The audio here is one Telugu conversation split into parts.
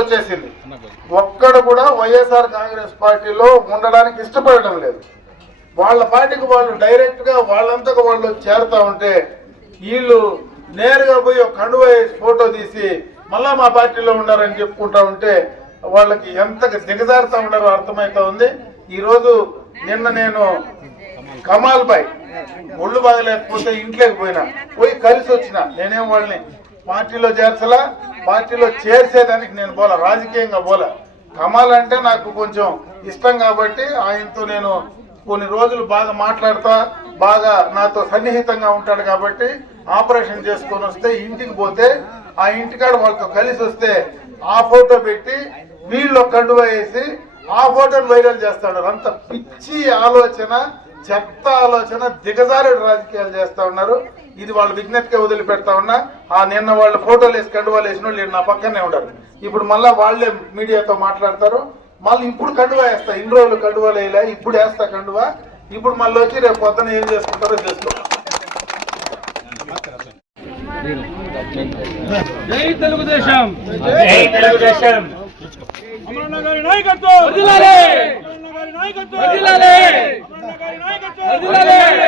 వచ్చేసింది. ఒక్కడు కూడా వైఎస్ఆర్ కాంగ్రెస్ పార్టీలో ఉండడానికి ఇష్టపడడం లేదు. వాళ్ళ పార్టీకి వాళ్ళు డైరెక్ట్ గా వాళ్ళంతకు వాళ్ళు చేరుతా ఉంటే వీళ్ళు నేరుగా పోయి ఒక కండువా వేసి ఫోటో తీసి మళ్ళా మా పార్టీలో ఉండారని చెప్పుకుంటా ఉంటే వాళ్ళకి ఎంత దిగజారుతా ఉన్నారో అర్థమైతా ఉంది. ఈరోజు నిన్న నేను కమాల్ బాయ్ ఒళ్ళు బాగలేకపోతే ఇంట్లోకి పోయి కలిసి వచ్చిన. నేనేం వాళ్ళని పార్టీలో చేర్చలా, పార్టీలో చేర్చేదానికి నేను పోలా, రాజకీయంగా పోలా. కమాల్ అంటే నాకు కొంచెం ఇష్టం కాబట్టి ఆయనతో నేను కొన్ని రోజులు బాగా మాట్లాడతా, బాగా నాతో సన్నిహితంగా ఉంటాడు కాబట్టి ఆపరేషన్ చేసుకొని వస్తే ఇంటికి పోతే ఆ ఇంటికాడ వాళ్ళతో కలిసి వస్తే ఆ ఫోటో పెట్టి వీళ్ళు కండువా వేసి ఆ ఫోటోను వైరల్ చేస్తాడు. అంత పిచ్చి ఆలోచన, చెత్త ఆలోచన, దిగజారుడు రాజకీయాలు చేస్తా ఉన్నారు. ఇది వాళ్ళ విజ్ఞతగా వదిలిపెడతా ఉన్నా. ఆ నిన్న వాళ్ళు ఫోటోలు వేసి కండువాలు వేసిన వాళ్ళు నా పక్కనే ఉండరు. ఇప్పుడు మళ్ళా వాళ్లే మీడియాతో మాట్లాడతారు. మళ్ళీ ఇప్పుడు కండువా వేస్తా, ఇన్ని రోజులు కండువాలు వేయలే, ఇప్పుడు వేస్తా కండువా. ఇప్పుడు మళ్ళీ వచ్చి రేపు పొద్దున ఏం చేసుకుంటారో చేసుకో. జై తెలుగుదేశం, జై తెలుగుదేశం. అమరన్న గారి నాయకత్వం వర్ధిల్లాలి, అమరన్న గారి నాయకత్వం వర్ధిల్లాలి, అమరన్న గారి నాయకత్వం వర్ధిల్లాలి.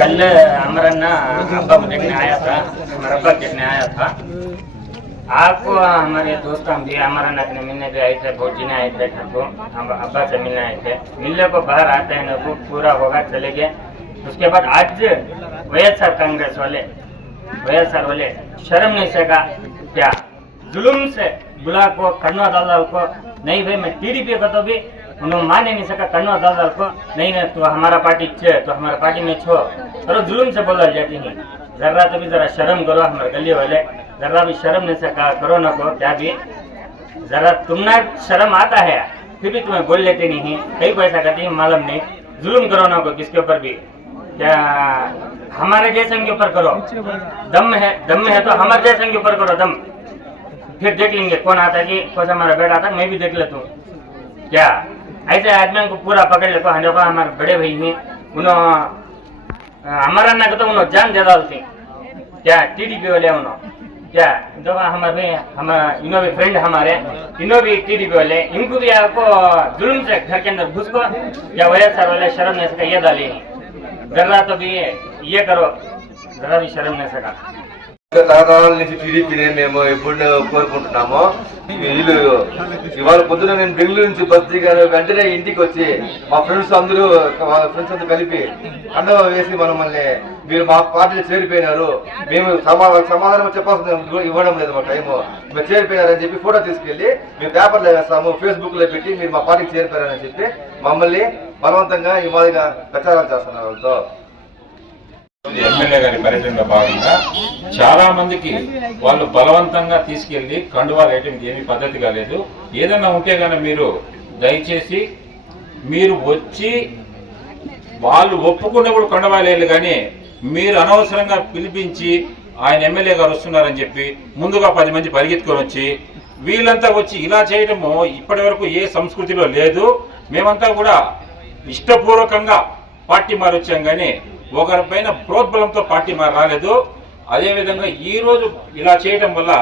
कल अमरन्ना अब्बा को देखने आया था, हमारा अब्बा देखने आया था। आपको हमारे दोस्त हम भी अमरन्ना के मिलने भी आए थे, बहुत जिन्हें आए थे को अब्बा से मिलने आए थे। मिलने को बाहर आते हैं वो पूरा होगा चले गए। उसके बाद आज వైఎస్ఆర్ कांग्रेस वाले शर्म नहीं सका क्या जुल्म से बुला को कन्नौर दाल को नहीं भाई मैं टीडीपी को तो भी उन्होंने मान नहीं सका। कन्नौर दाल को नहीं नहीं तो हमारा पार्टी तो हमारा पार्टी में छो चलो जुल्म से बोला जाती है। जरा तो भी जरा शर्म करो हमारे गली वाले, जरा भी शर्म नहीं सका करो ना को क्या भी जरा तुमने शर्म आता है फिर भी तुम्हें बोल लेते नहीं। कई को ऐसा करती है मालूम नहीं। जुल्म करो ना को किसके ऊपर भी क्या हमारे जैसे के ऊपर करो। दम है तो हमारे जैसे के ऊपर करो दम, फिर देख लेंगे कौन आता है कि कौन सा हमारा बेटा आता है मैं भी देख लेता हूँ। क्या ऐसे आदमी को पूरा पकड़ लेते हैं। हमारे बड़े भाई हैं उन्होंने हमारा अन्ना को तो उन्होंने जान दे डालती क्या टीडीपी वाले उन्होंने क्या दो हमारे इन्हों भी फ्रेंड हमारे इन्हों भी टीडीपी वाले इनको भी आपको जुल्म से घर के अंदर घुस को क्या వైఎస్ఆర్ वाले शर्म नहीं सका ये डाली जरा तो भी ये करो जरा भी शर्म नहीं सका। తరతరాల నుంచి టీడీపీని మేము ఎప్పుడు కోరుకుంటున్నామో వీళ్ళు ఇవాళ పొద్దున నేను బెంగళూరు నుంచి బస్ దిగాను. వెంటనే ఇంటికి వచ్చి మా ఫ్రెండ్స్ అందరూ వాళ్ళ ఫ్రెండ్స్ అందరూ కలిపి కండవ వేసి మనల్ని మీరు మా పార్టీలో చేరిపోయినారు, మేము సమాధానం చెప్పాల్సిన ఇవ్వడం లేదు మా టైము, మీరు చేరిపోయినారని చెప్పి ఫోటో తీసుకెళ్లి మేము పేపర్లో వేస్తాము, ఫేస్బుక్ లో పెట్టి మీరు మా పార్టీకి చేరిపోయారని చెప్పి మమ్మల్ని బలవంతంగా ఈ మాదిరిగా ప్రచారం చేస్తున్నారు. వాళ్ళతో ఎమ్మెల్యే గారి పర్యటనలో భాగంగా చాలా మందికి వాళ్ళు బలవంతంగా తీసుకెళ్లి కండువా వేయటం ఏమీ పద్ధతిగా లేదు. ఏదైనా ఉంటే గానీ మీరు దయచేసి మీరు వచ్చి వాళ్ళు ఒప్పుకున్నప్పుడు కండువా వేయాలి, కానీ మీరు అనవసరంగా పిలిపించి ఆయన ఎమ్మెల్యే గారు వస్తున్నారని చెప్పి ముందుగా 10 మంది పరిగెత్తుకొని వచ్చి వీళ్ళంతా వచ్చి ఇలా చేయడము ఇప్పటి వరకు ఏ సంస్కృతిలో లేదు. మేమంతా కూడా ఇష్టపూర్వకంగా పార్టీ మారొచ్చాం, కానీ ఒకరిపైన ప్రోద్బలంతో పార్టీ మారి రాలేదు. అదేవిధంగా ఈరోజు ఇలా చేయడం వల్ల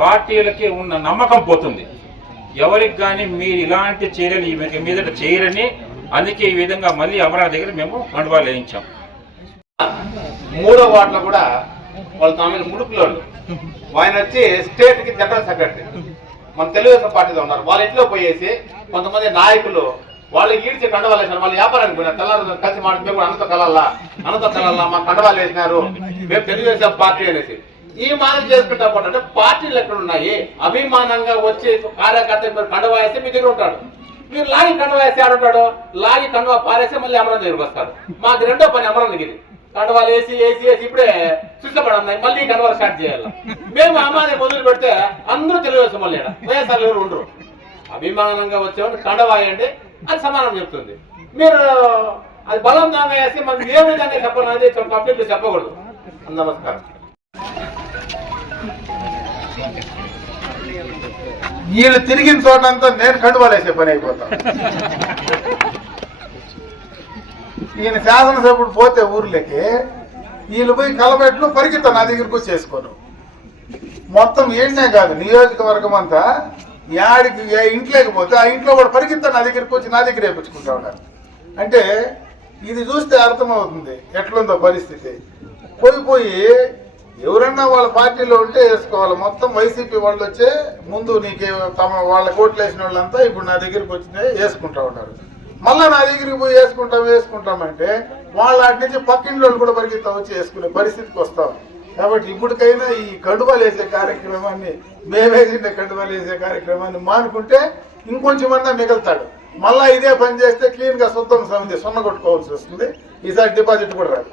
పార్టీలకి ఉన్న నమ్మకం పోతుంది. ఎవరికి కానీ మీరు ఇలాంటి చర్యలు ఈ మీదట చేయరని అందుకే ఈ విధంగా మళ్ళీ అమరావతి దగ్గర మేము కండువాలు వేయించాం. 3వ వార్డులో కూడా వాళ్ళు తమిళ ముడుకులోళ్ళు ఆయన వచ్చి స్టేట్ కి జనరల్ సెక్రటరీ మన తెలుగుదేశం పార్టీలో ఉన్నారు. వాళ్ళ ఇంట్లో పోయేసి కొంతమంది నాయకులు వాళ్ళు ఈడ్చి కండవాలు వేసినారు. వాళ్ళు వ్యాపారానికి పోయినారు. తెల్లారు కలిసి మాట మేము అనంత కలల్లా మా కండవాలు వేసినారు, మేము తెలుగుదేశం పార్టీ అనేసి ఈ మాదిరి చేసుకుంటా పోతే పార్టీలు ఎక్కడ ఉన్నాయి? అభిమానంగా వచ్చి కార్యకర్త మీరు కండవా వేస్తే మీ దగ్గర ఉంటాడు, మీరు లాగి కండవా వేస్తే ఆడుంటాడు, లాగి కండవా పారేస్తే మళ్ళీ అమరావతి దగ్గరకు వస్తారు. మాకు రెండో పని అమరావతికి కండవాలు వేసి ఇప్పుడే చూసపడన్నాయి, మళ్ళీ కండవాలు స్టార్ట్ చేయాలి. మేము అమ్మాయి మొదలు పెడితే అందరూ తెలుగుదేశం మళ్ళీ వైఎస్ఆర్ ఎవరు ఉండరు. అభిమానంగా వచ్చేవాళ్ళు కండవా వేయండి అది సమానం చెప్తుంది. మీరు అది బలవంతంగా వేసి మనకి ఏ విధంగా చెప్పాలనేది కంప్లీట్ చెప్పకూడదు. నమస్కారం. వీళ్ళు తిరిగిన చోటంతా నేను కండువాలేసే పని అయిపోతాను. ఈయన శాసనసభ్యుడు పోతే ఊర్లోకి వీళ్ళు పోయి కలబెట్లు పరిగెత్తా నా దగ్గరకు చేసుకోను. మొత్తం ఏంటే కాదు నియోజకవర్గం అంతా యాడికి ఏ ఇంట్లోకి పోతే ఆ ఇంట్లో కూడా పరిగెత్తా నా దగ్గరికి వచ్చి నా దగ్గర వేయించుకుంటా ఉన్నారు. అంటే ఇది చూస్తే అర్థమవుతుంది ఎట్లుందో పరిస్థితి. పోయి ఎవరన్నా వాళ్ళ పార్టీలో ఉంటే వేసుకోవాలి. మొత్తం వైసీపీ వాళ్ళు వచ్చే ముందు నీకు తమ వాళ్ళ కోట్లు వేసిన వాళ్ళంతా ఇప్పుడు నా దగ్గరికి వచ్చినాయి వేసుకుంటా ఉన్నారు. మళ్ళా నా దగ్గరికి పోయి వేసుకుంటామంటే వాళ్ళ అటు నుంచి పక్కింటి వాళ్ళు కూడా పరిగెత్తా వచ్చి వేసుకునే పరిస్థితికి వస్తాం. కాబట్టి ఇప్పటికైనా ఈ కండువాలు వేసే కార్యక్రమాన్ని మేమేసిన కండువాలు వేసే కార్యక్రమాన్ని మానుకుంటే ఇంకొంచెమన్నా మిగులుతాడు. మళ్ళా ఇదే పని చేస్తే క్లీన్ గా శుద్ధం సమితి సున్న కొట్టుకోవాల్సి వస్తుంది. ఈసారి డిపాజిట్ కూడా రాదు.